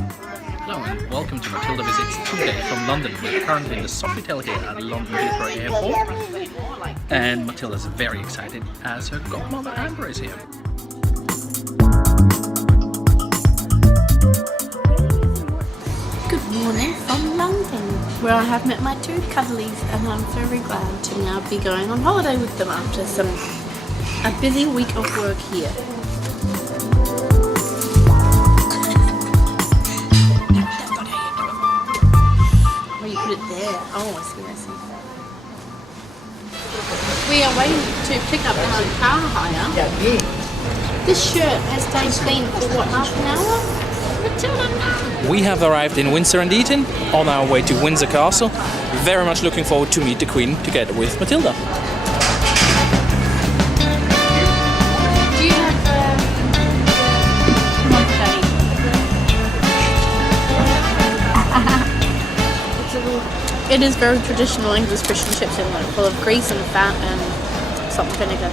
Hello and welcome to Matilda Visits today from London. We're currently in the Sofitel here at London Heathrow Airport, and Matilda's very excited as her godmother Amber is here. Good morning from London, where I have met my two cuddlies, and I'm very glad to now be going on holiday with them after a busy week of work here. You put it there. Oh, I see. We are waiting to pick up our car hire. This shirt has stayed clean for what, half an hour? Matilda, no. We have arrived in Windsor and Eton on our way to Windsor Castle. Very much looking forward to meet the Queen together with Matilda. Do you have come on, Daddy. It is very traditional English fish and chips, in full of grease and fat and salt and vinegar.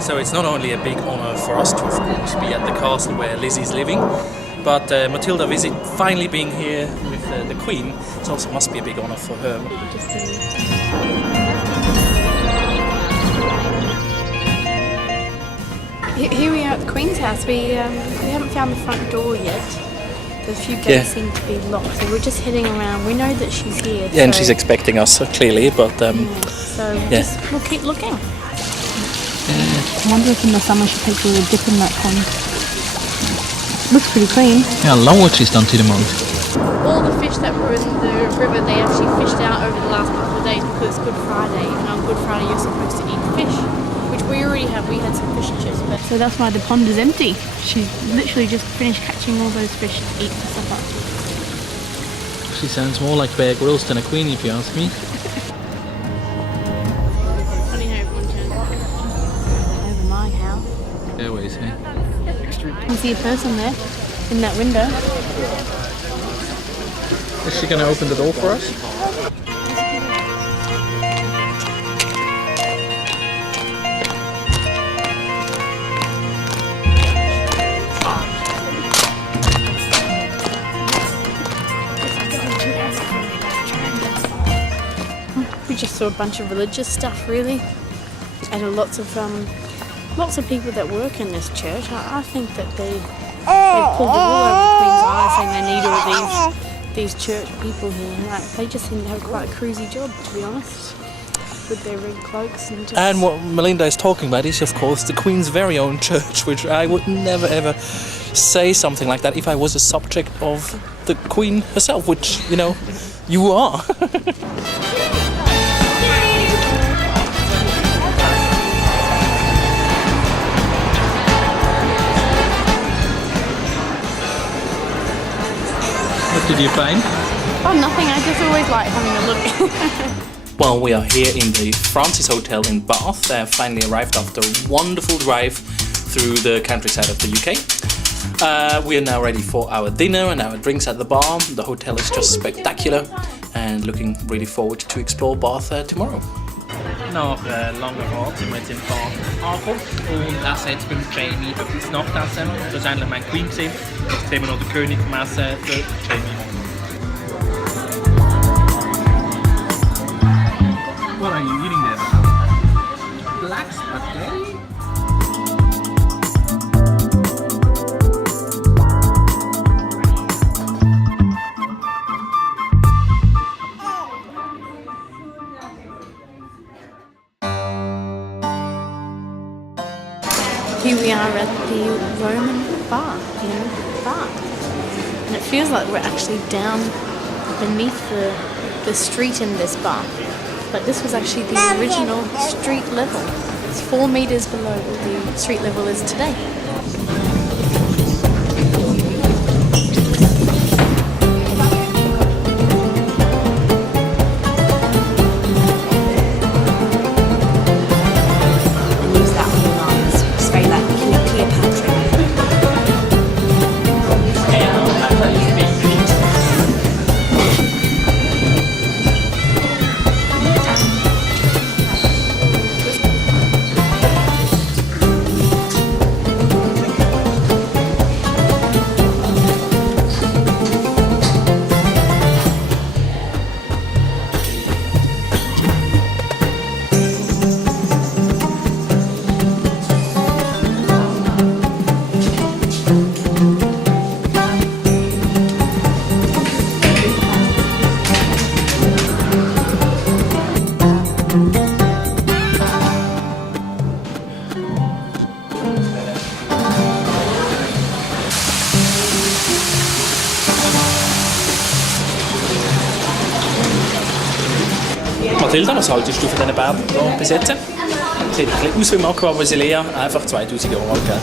So it's not only a big honour for us to, of course, be at the castle where Lizzie's living, but Matilda visit finally being here with the Queen. It also must be a big honour for her. Here we are at the Queen's house. We haven't found the front door yet. The few gates seem to be locked, so we're just heading around. We know that she's here. Yeah, and she's expecting us, clearly, but we'll keep looking. I wonder if in the summer she takes a little dip in that pond. Looks pretty clean. Yeah, I love what she's done to the moat. All the fish that were in the river, they actually fished out over the last couple of days because it's Good Friday, and on Good Friday you're supposed to eat fish, which we already have. We had some fish and chips, but So that's why the pond is empty. She's literally just finished catching all those fish to eat for supper. She sounds more like Bear Grylls than a queen, if you ask me. funny how everyone turns over my house. Airways, eh? You can see a person there in that window. Is she going to open the door for us? We just saw a bunch of religious stuff, really, and lots of people that work in this church. I think that they pulled the wool over the Queen's eyes, saying they need all these church people here. Like, they just seem to have quite a cruisy job, to be honest, with their red cloaks and just... And what Melinda is talking about is, of course, the Queen's very own church, which I would never ever say something like that if I was a subject of the Queen herself, which, you know, you are. What did you find? Oh, nothing. I just always like having a look. Well, we are here in the Francis Hotel in Bath. Finally arrived after a wonderful drive through the countryside of the UK. We are now ready for our dinner and our drinks at the bar. The hotel is just spectacular and looking really forward to explore Bath tomorrow. Nach langer Fahrt sind wir jetzt in Bath angekommen und Essen hat beim Jamie etwas Nachtessen. Das war eigentlich mein Queen gewesen. Jetzt sehen wir noch den König vom Essen, der Jamie. What are you eating there? Black spaghetti? Here we are at the Roman bath in Bath, and it feels like we're actually down beneath the street in this bath, but this was actually the original street level. It's 4 meters below what the street level is today. Matilda, was haltest du von diesen Bären hier bis jetzt? Sieht ein bisschen aus wie Marco, aber sie leer, einfach 2000 Jahre alt, gell?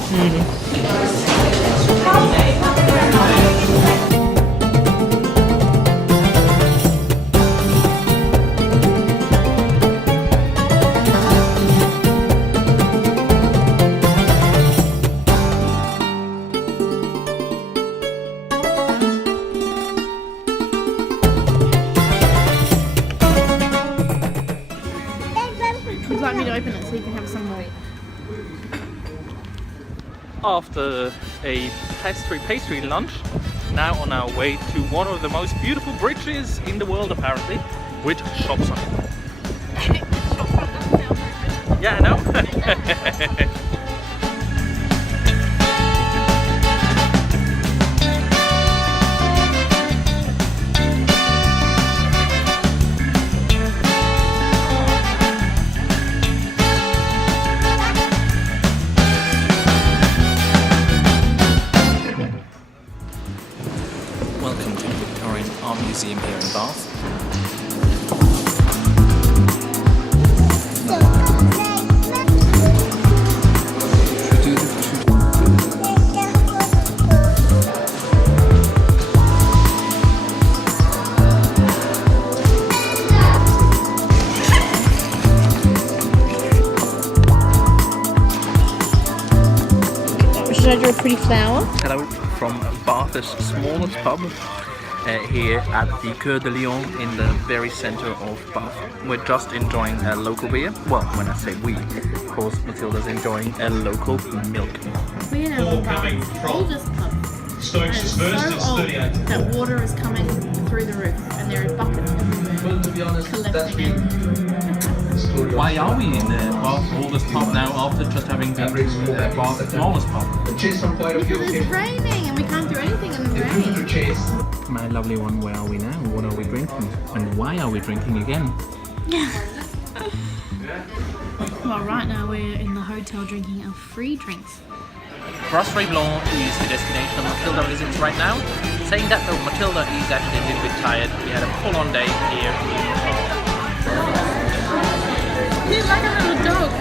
Would you like me to open it so you can have some more? After a pastry lunch, now on our way to one of the most beautiful bridges in the world apparently, with shops on it. Yeah, I know. Welcome to the Victorian Art Museum here in Bath. Should I draw a pretty flower? Hello from Bath's smallest pub here at the Coeur de Lion in the very center of Bath. We're just enjoying a local beer. Well, when I say we, of course Matilda's enjoying a local milk. We're in Bath's oldest pub. And it's so old that water is coming through the roof and there are buckets everywhere collecting it. Why are we in the Bath's oldest pub now after just having been to Bath's smallest pub? Because it's raining and we can't do anything in the rain. My lovely one, where are we now? What are we drinking? And why are we drinking again? Well, right now we're in the hotel drinking our free drinks. Brasserie Blanc is the destination of Matilda visits right now. Saying that though, Matilda is actually a little bit tired. We had a full-on day here in Bath. He's like a little dog.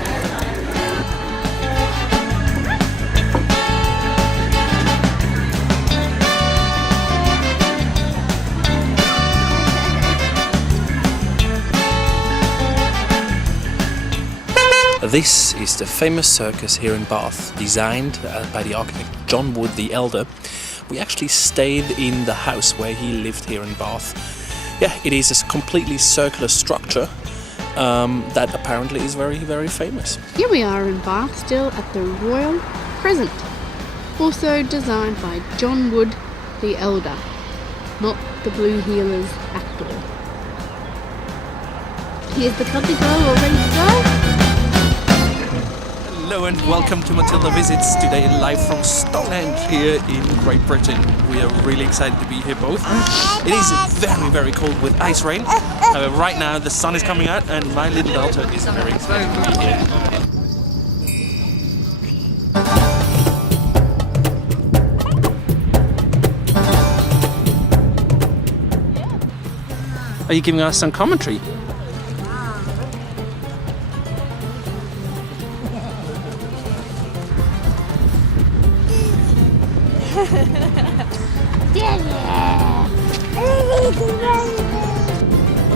This is the famous circus here in Bath, designed by the architect John Wood the Elder. We actually stayed in the house where he lived here in Bath. Yeah, it is a completely circular structure that apparently is very, very famous. Here we are in Bath, still at the Royal Crescent, also designed by John Wood the Elder, not the Blue Heelers actor. Here's the cubby girl all ready to go. Hello and welcome to Matilda Visits, today live from Stonehenge here in Great Britain. We are really excited to be here both. It is very, very cold with ice rain. However, right now the sun is coming out and my little daughter is very excited to be here. Are you giving us some commentary?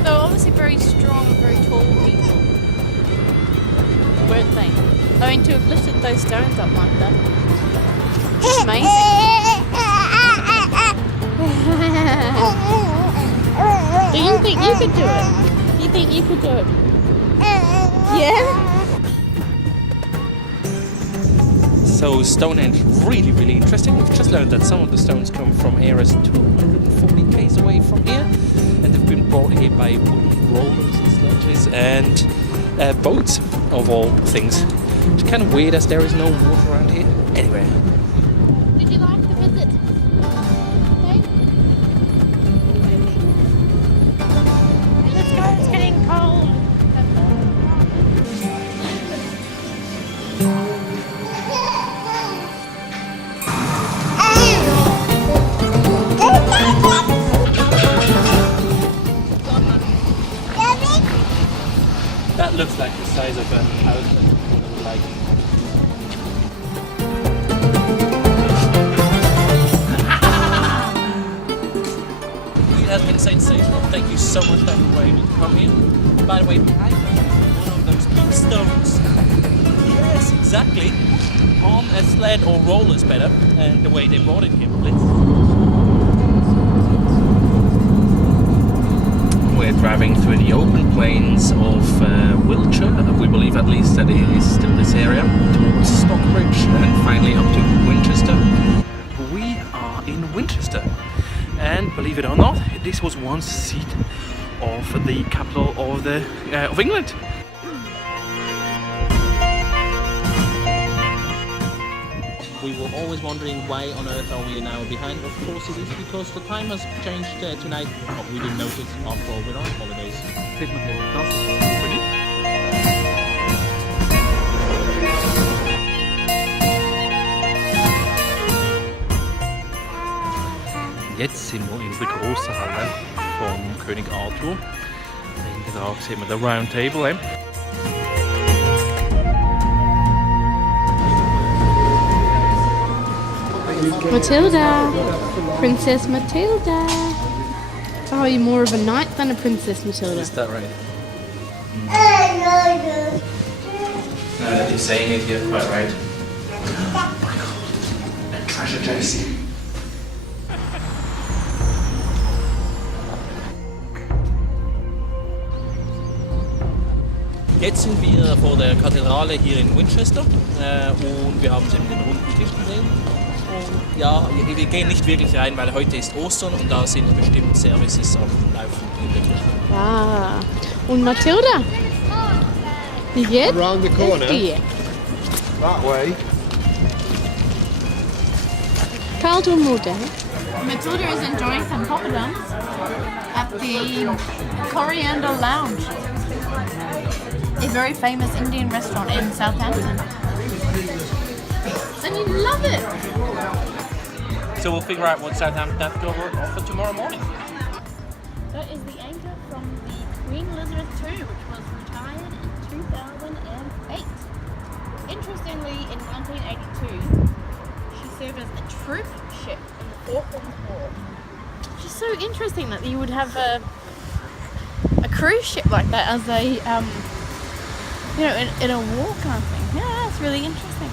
They were obviously very strong, very tall people, weren't they? I mean, to have lifted those stones up like that, it's amazing. Do you think you could do it? Do you think you could do it? Yeah? So Stonehenge, really, really interesting. We've just learned that some of the stones come from areas 240 km away from here, and they've been brought here by wooden rollers and sledges and boats, of all things. It's kind of weird as there is no water around here. Anyway. Did you like the visit? Okay. Let's go, it's getting cold. size of a house that you would like. It has been sensational. Thank you so much that you were able to come here. By the way, behind us, one of those big stones. Yes, exactly. On a sled or rollers better, the way they brought it here. We're driving through the open plains of Wiltshire, we believe at least that it is still this area, towards Stockbridge and finally up to Winchester. We are in Winchester, and believe it or not, this was once the seat of the capital of England. We were always wondering why on earth are we an hour behind. Of course it is because the time has changed tonight. Oh, we didn't notice after all we're on holidays. Jetzt sind wir in der großen Halle vom König Arthur. Da sehen wir the round table. Matilda! Princess Matilda! Oh, you're more of a knight than a Princess Matilda. Is that right? Now that you're saying it, you're quite right. Oh my god. Treasure chase. Jetzt sind wir vor der Kathedrale hier in Winchester und wir haben sie mit den runden Tisch gesehen. Und ja, wir gehen nicht wirklich rein, weil heute ist Ostern und da sind bestimmt Services am Laufen in der Kirche. Ah, und Matilda? Wie geht's? Around the corner. That way. Carlton Mutter. Matilda is enjoying some poppadoms at the Coriander Lounge, a very famous Indian restaurant in Southampton. And you love it! So we'll figure out what Southampton have to offer tomorrow morning. That is the anchor from the Queen Elizabeth II, which was retired in 2008. Interestingly, in 1982, she served as a troop ship in the Falklands War. Which is so interesting that you would have a cruise ship like that as a, in a war kind of thing. Yeah, that's really interesting.